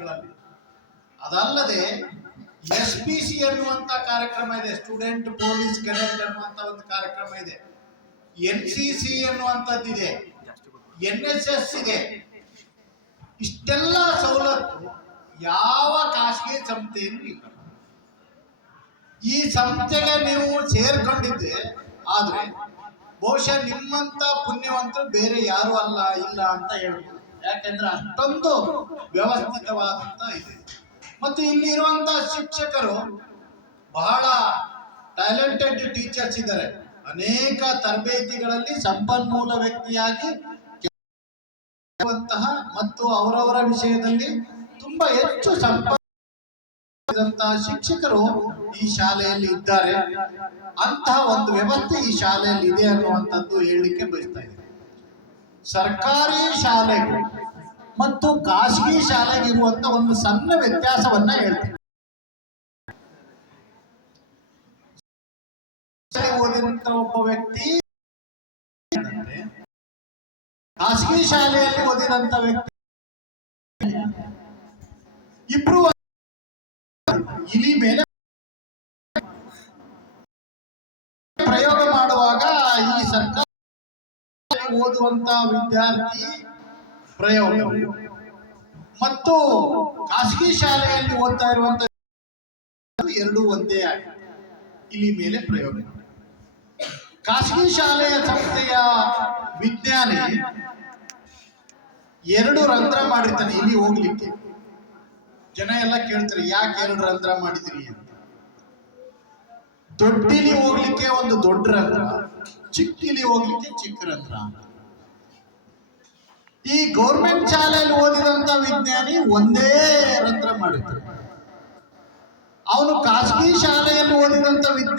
ಕಾಲೇಜುಗಳಲ್ಲಿ. ಅದಲ್ಲದೆ SPC ಅನ್ನುವಂಥ ಕಾರ್ಯಕ್ರಮ ಇದೆ, ಸ್ಟೂಡೆಂಟ್ ಪೊಲೀಸ್ ಕೆಡೆಟ್ ಅನ್ನುವಂಥ ಒಂದು ಕಾರ್ಯಕ್ರಮ ಇದೆ, NCC ಅನ್ನುವಂಥದ್ದಿದೆ, NSS ಇದೆ. ಇಷ್ಟೆಲ್ಲ ಸವಲತ್ತು ಯಾವ ಖಾಸಗಿ ಸಂಸ್ಥೆಯೂ ಇಲ್ಲ. ಈ ಸಂಸ್ಥೆಗೆ ನೀವು ಸೇರ್ಕೊಂಡಿದ್ದೆ ಆದ್ರೆ ಬಹುಶಃ ನಿಮ್ಮಂತ ಪುಣ್ಯವಂತರು ಬೇರೆ ಯಾರು ಇಲ್ಲ ಅಂತ ಹೇಳ್ಬೋದು. ಯಾಕೆಂದ್ರೆ ಅಷ್ಟೊಂದು ವ್ಯವಸ್ಥಿತವಾದಂತ ಇದೆ. ಮತ್ತು ಇಲ್ಲಿರುವಂತ ಶಿಕ್ಷಕರು ಬಹಳ ಟ್ಯಾಲೆಂಟೆಡ್ ಟೀಚರ್ಸ್ ಇದ್ದಾರೆ. ಅನೇಕ ತರಬೇತಿಗಳಲ್ಲಿ ಸಂಪನ್ಮೂಲ ವ್ಯಕ್ತಿಯಾಗಿ ಮತ್ತು ಅವರವರ ವಿಷಯದಲ್ಲಿ ತುಂಬಾ ಹೆಚ್ಚು ಶಿಕ್ಷಕರು ಈ ಶಾಲೆಯಲ್ಲಿ ಇದ್ದಾರೆ. ಅಂತಹ ಒಂದು ವ್ಯವಸ್ಥೆ ಈ ಶಾಲೆಯಲ್ಲಿ ಇದೆ ಅನ್ನುವಂಥದ್ದು ಹೇಳಲಿಕ್ಕೆ ಬಯಸ್ತಾ ಇದ್ದೀನಿ. ಸರ್ಕಾರಿ ಶಾಲೆಗೂ ಮತ್ತು ಖಾಸಗಿ ಶಾಲೆಗೆ ಇರುವಂತ ಒಂದು ಸಣ್ಣ ವ್ಯತ್ಯಾಸವನ್ನ ಹೇಳ್ತೀನಿ. ಓದಿದಂತ ಒಬ್ಬ ವ್ಯಕ್ತಿ ಖಾಸಗಿ ಶಾಲೆಯಲ್ಲಿ ಓದಿದಂತ ವ್ಯಕ್ತಿ ಇಬ್ರು ಇಲಿ ಮೇಲೆ ಪ್ರಯೋಗ ಮಾಡುವಾಗ ಈ ಸರ್ಕಾರ ಓದುವಂತ ವಿದ್ಯಾರ್ಥಿ ಪ್ರಯೋಗ ಮತ್ತು ಖಾಸಗಿ ಶಾಲೆಯಲ್ಲಿ ಓದ್ತಾ ಇರುವಂತ ಎರಡೂ ಒಂದೇ ಆಗಿದೆ. ಇಲಿ ಮೇಲೆ ಪ್ರಯೋಗ. ಖಾಸಗಿ ಶಾಲೆಯ ಸಂಸ್ಥೆಯ ವಿಜ್ಞಾನಿ 2 ರಂಧ್ರ ಮಾಡಿರ್ತಾನೆ ಇಲ್ಲಿ ಹೋಗ್ಲಿಕ್ಕೆ. ಜನ ಎಲ್ಲ ಕೇಳ್ತಾರೆ ಯಾಕೆ 2 ರಂಧ್ರ ಮಾಡಿದ್ರಿ ಅಂತ. ದೊಡ್ಡಿಲಿ ಹೋಗ್ಲಿಕ್ಕೆ ಒಂದು ದೊಡ್ಡ ರಂಧ್ರ, ಚಿಕ್ಕಿಲಿ ಹೋಗ್ಲಿಕ್ಕೆ ಚಿಕ್ಕ ರಂಧ್ರ. ಈ ಗೌರ್ಮೆಂಟ್ ಶಾಲೆಯಲ್ಲಿ ಓದಿದಂತ ವಿಜ್ಞಾನಿ ಒಂದೇ ರಂಧ್ರ ಮಾಡಿರ್ತಾನೆ. ಅವನು ಖಾಸಗಿ ಶಾಲೆಯಲ್ಲಿ ಓದಿದಂತ ವಿಜ್ಞಾನಿ